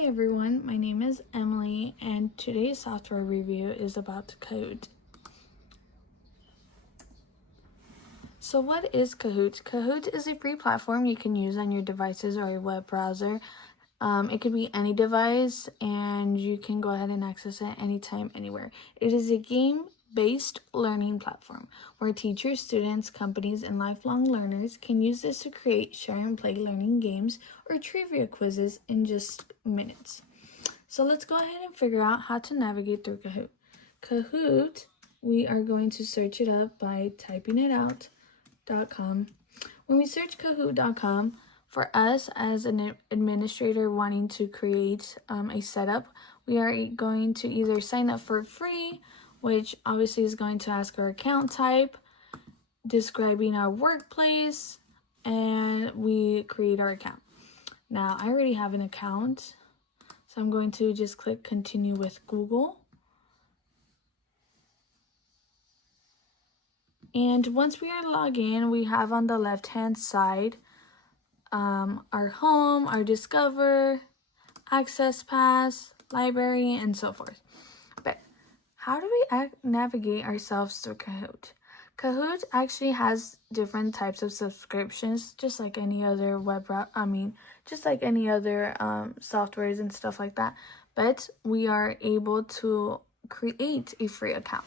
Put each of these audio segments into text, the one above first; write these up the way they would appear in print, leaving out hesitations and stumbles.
Hi everyone, my name is Emily and today's software review is about Kahoot. So what is Kahoot? Kahoot is a free platform you can use on your devices or a web browser. It could be any device and you can go ahead and access it anytime, anywhere. It is a game-based learning platform where teachers, students, companies, and lifelong learners can use this to create, share, and play learning games or trivia quizzes in just minutes. So let's go ahead and figure out how to navigate through Kahoot. Kahoot, we are going to search it up by typing it out.com. When we search Kahoot.com, for us as an administrator wanting to create a setup, we are going to either sign up for free, which obviously is going to ask our account type, describing our workplace, and we create our account. Now, I already have an account. So I'm going to just click continue with Google. And once we are logged in, we have on the left-hand side our home, our discover, access pass, library, and so forth. But how do we navigate ourselves through Kahoot? Kahoot actually has different types of subscriptions, just like any other just like any other softwares and stuff like that. But we are able to create a free account.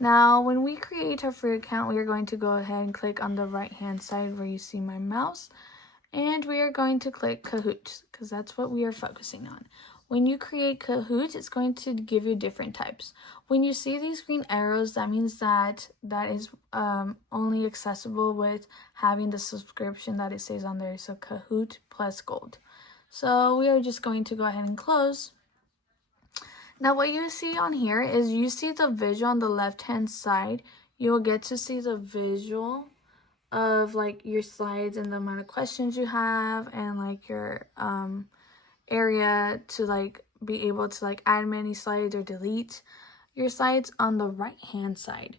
Now, when we create our free account, we are going to go ahead and click on the right-hand side where you see my mouse. And we are going to click Kahoot, because that's what we are focusing on. When you create Kahoot, it's going to give you different types. When you see these green arrows, that means that is only accessible with having the subscription that it says on there. So Kahoot plus Gold. So we are just going to go ahead and close. Now what you see on here is you see the visual on the left-hand side. You'll get to see the visual of like your slides and the amount of questions you have and like your area to like be able to like add many slides or delete your slides on the right hand side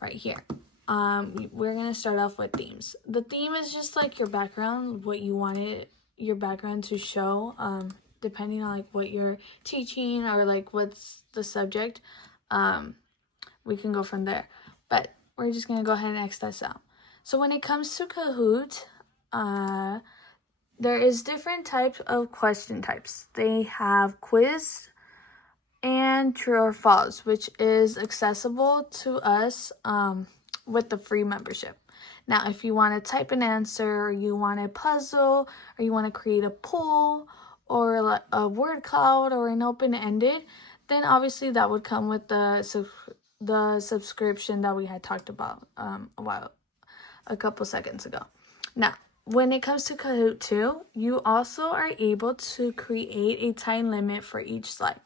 right here. We're gonna start off with themes. The theme is just like your background, what you wanted your background to show, depending on like what you're teaching or like what's the subject. We can go from there, but we're just gonna go ahead and X this out. So when it comes to Kahoot, there is different types of question types. They have quiz and true or false, which is accessible to us with the free membership. Now, if you want to type an answer, or you want a puzzle, or you want to create a poll, or a word cloud, or an open-ended, then obviously that would come with the subscription that we had talked about a couple seconds ago. Now, when it comes to Kahoot 2, you also are able to create a time limit for each slide.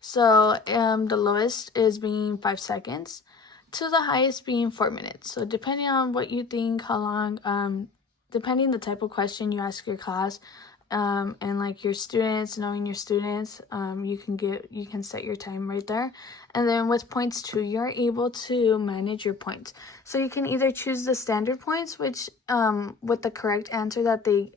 So the lowest is being 5 seconds to the highest being 4 minutes. So depending on what you think, how long, depending the type of question you ask your class, and like your students, knowing your students, you can set your time right there. And then with points too, you're able to manage your points. So you can either choose the standard points, which with the correct answer that they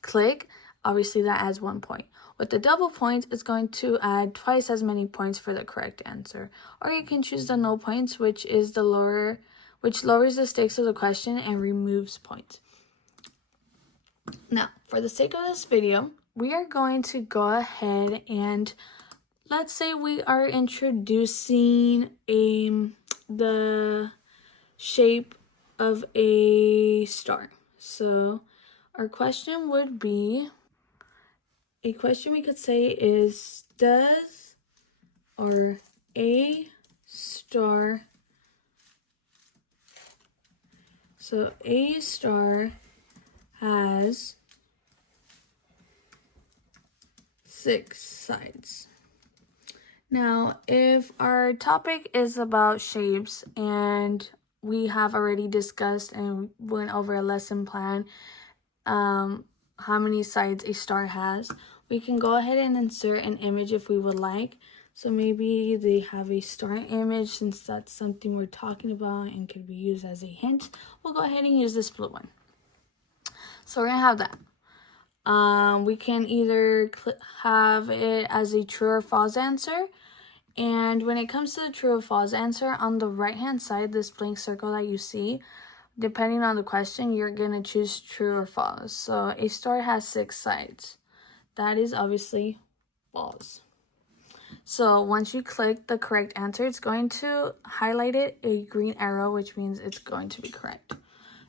click, obviously that adds 1 point. With the double points, it's going to add twice as many points for the correct answer. Or you can choose the no points, which lowers the stakes of the question and removes points. Now, for the sake of this video, we are going to go ahead and let's say we are introducing the shape of a star. So our question would be, a question we could say is, does or a star, so a star has 6 sides. Now, if our topic is about shapes and we have already discussed and went over a lesson plan, how many sides a star has, we can go ahead and insert an image if we would like. So maybe they have a star image, since that's something we're talking about and could be used as a hint. We'll go ahead and use this blue one. So we're gonna have that. We can either have it as a true or false answer. And when it comes to the true or false answer, on the right hand side, this blank circle that you see, depending on the question, you're going to choose true or false. So a star has 6 sides. That is obviously false. So once you click the correct answer, it's going to highlight it a green arrow, which means it's going to be correct.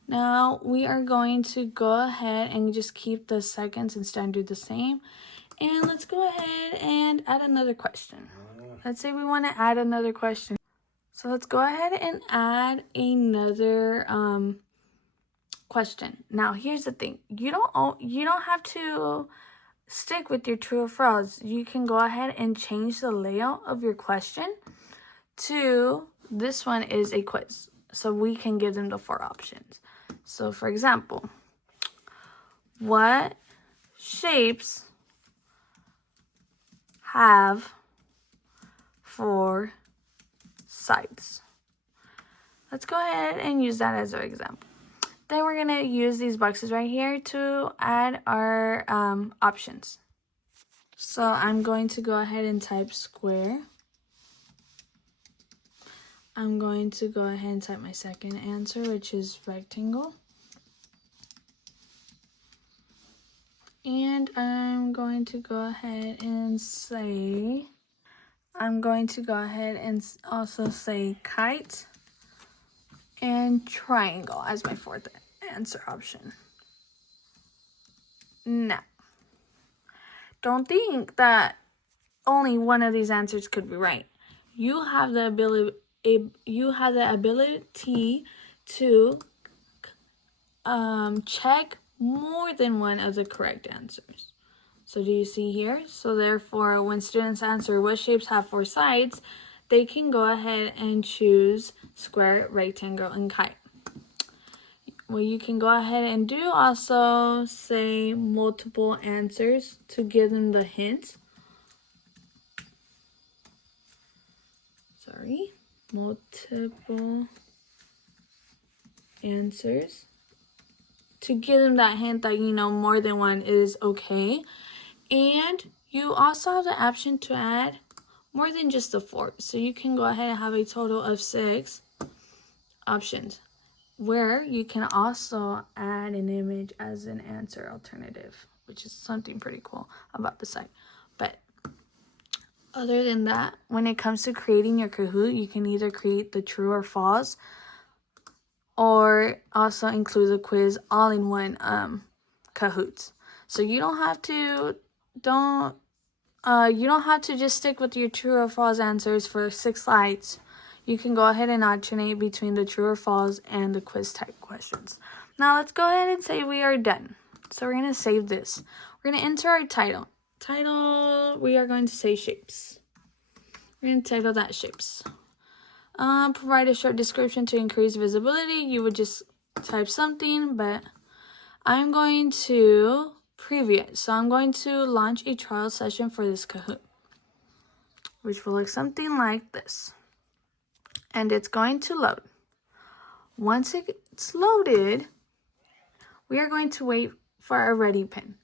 Now we are going to go ahead and just keep the seconds and standard the same. And let's go ahead and add another question. Let's say we want to add another question. So let's go ahead and add another question. Now here's the thing. You don't have to stick with your true or false. You can go ahead and change the layout of your question to this one is a quiz. So we can give them the 4 options. So for example, what shapes have 4 sides? Let's go ahead and use that as our example. Then we're going to use these boxes right here to add our options. So I'm going to go ahead and type square. I'm going to go ahead and type my second answer, which is rectangle. And I'm going to go ahead and say, also say kite and triangle as my 4th answer option. Now, don't think that only one of these answers could be right. You have the ability to check more than one of the correct answers. So do you see here? So therefore, when students answer what shapes have 4 sides, they can go ahead and choose square, rectangle, and kite. What you can go ahead and do also say multiple answers to give them the hint. Multiple answers to give them that hint that, more than one is okay. And you also have the option to add more than just the 4. So you can go ahead and have a total of 6 options, where you can also add an image as an answer alternative, which is something pretty cool about the site. But other than that, when it comes to creating your Kahoot, you can either create the true or false, or also include the quiz all in one Kahoot. So you don't have to just stick with your true or false answers for 6 slides. You can go ahead and alternate between the true or false and the quiz type questions. Now let's go ahead and say we are done. So we're going to save this. We're going to enter our title. We are going to say shapes. We're going to title that shapes. Provide a short description to increase visibility. You would just type something, but I'm going to preview it. So I'm going to launch a trial session for this Kahoot, which will look something like this. And it's going to load. Once it's loaded, we are going to wait for our ready pin.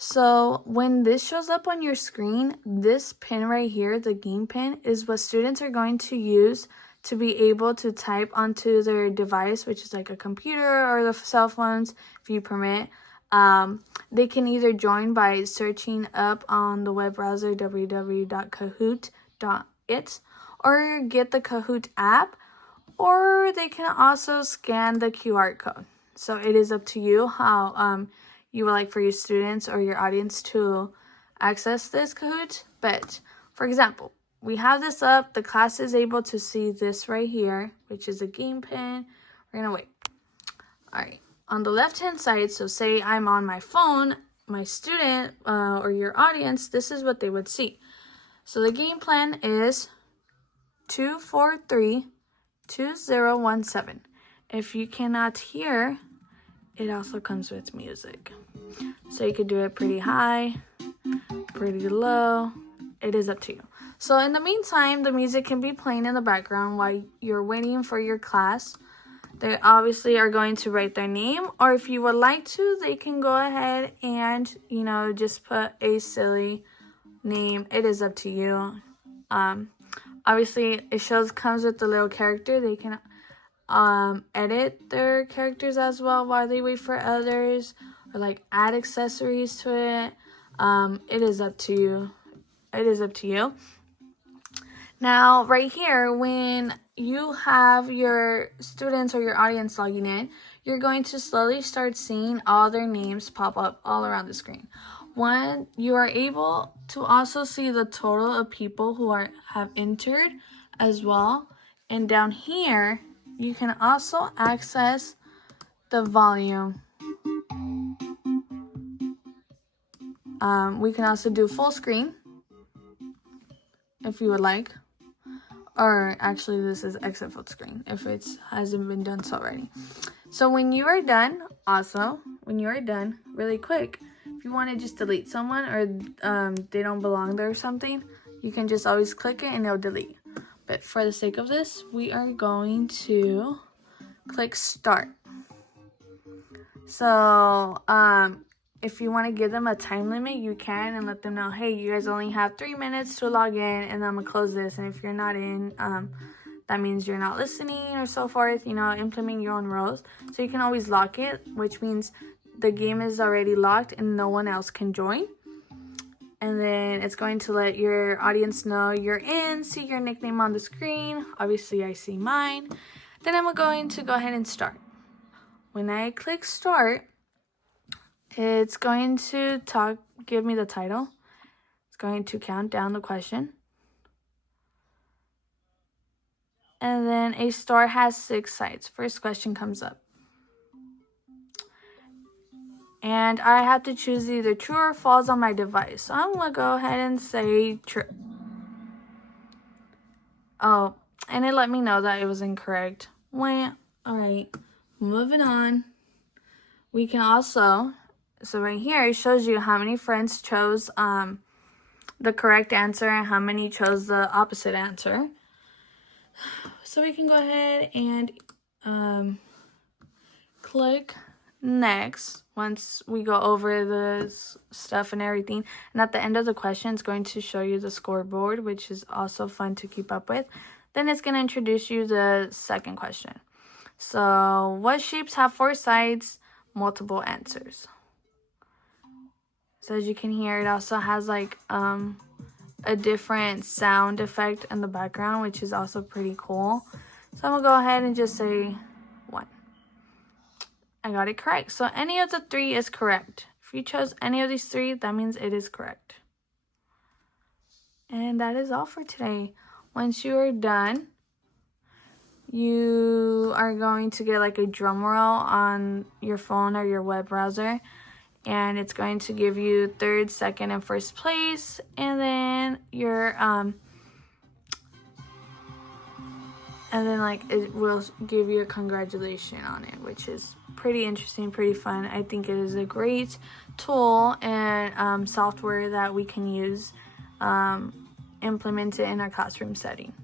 So when this shows up on your screen, this pin right here, the game pin, is what students are going to use to be able to type onto their device, which is like a computer or the cell phones, if you permit. They can either join by searching up on the web browser www.kahoot.it, or get the Kahoot app, or they can also scan the QR code. So it is up to you how you would like for your students or your audience to access this Kahoot. But for example, we have this up. The class is able to see this right here, which is a game pin. We're gonna wait. All right, on the left hand side, so say I'm on my phone, my student or your audience, this is what they would see. So the game plan is 243-2017. If you cannot hear, it also comes with music. So you could do it pretty high, pretty low. It is up to you. So in the meantime, the music can be playing in the background while you're waiting for your class They obviously are going to write their name, or if you would like to, they can go ahead and, you know, just put a silly name. It is up to you. Obviously, it comes with the little character. They can edit their characters as well while they wait for others, or like add accessories to it. It is up to you. It is up to you. Now, right here, when you have your students or your audience logging in, you're going to slowly start seeing all their names pop up all around the screen. One, you are able to also see the total of people who have entered as well. And down here, you can also access the volume. We can also do full screen if you would like. Or actually, this is exit full screen if it hasn't been done so already. So when you are done, really quick, if you want to just delete someone or they don't belong there or something, you can just always click it and it'll delete. But for the sake of this, we are going to click start. So if you want to give them a time limit, you can, and let them know, hey, you guys only have 3 minutes to log in, and I'm gonna close this. And if you're not in, that means you're not listening or so forth, you know, implement your own rules. So you can always lock it, which means the game is already locked and no one else can join. And then it's going to let your audience know you're in, see your nickname on the screen. Obviously, I see mine. Then I'm going to go ahead and start. When I click start, it's going to give me the title. It's going to count down the question. And then a star has 6 sides. First question comes up. And I have to choose either true or false on my device. So I'm going to go ahead and say true. Oh, and it let me know that it was incorrect. Well, all right, moving on. We can also, so right here, it shows you how many friends chose the correct answer and how many chose the opposite answer. So we can go ahead and click next once we go over the stuff and everything. And at the end of the question, it's going to show you the scoreboard, which is also fun to keep up with. Then it's going to introduce you the second question. So what shapes have 4 sides, multiple answers? So as you can hear, it also has like a different sound effect in the background, which is also pretty cool. So I'm going to go ahead and just say 1. I got it correct. So any of the 3 is correct. If you chose any of these 3, that means it is correct. And that is all for today. Once you are done, you are going to get like a drum roll on your phone or your web browser. And it's going to give you 3rd, 2nd, and 1st place. And then your it will give you a congratulation on it, which is pretty interesting, pretty fun. I think it is a great tool and software that we can use, implement it in our classroom setting.